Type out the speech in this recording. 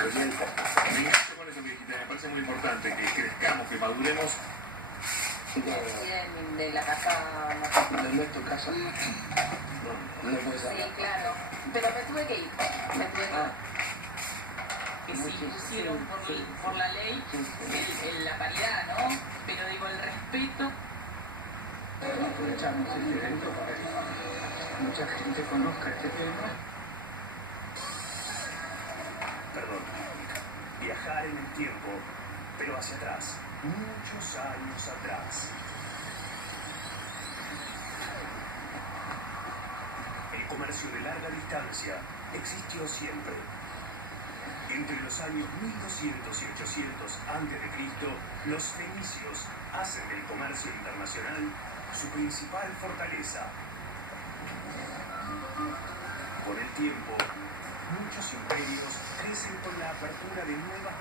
con eso que dijiste, me parece muy importante que crezcamos, que maduremos. De la casa, ¿Dónde es tu casa? No puedes sí, hablar. claro, pero me tuve que ir, que sí pusieron por la ley la paridad, ¿no? Pero digo, el respeto. Aprovechamos este evento para que mucha gente conozca este tema. Perdón, viajar en el tiempo, pero hacia atrás, muchos años atrás. El comercio de larga distancia existió siempre. Entre los años 1200 y 800 a.C., los fenicios hacen del comercio internacional su principal fortaleza. Con el tiempo, muchos imperios crecen con la apertura de nuevas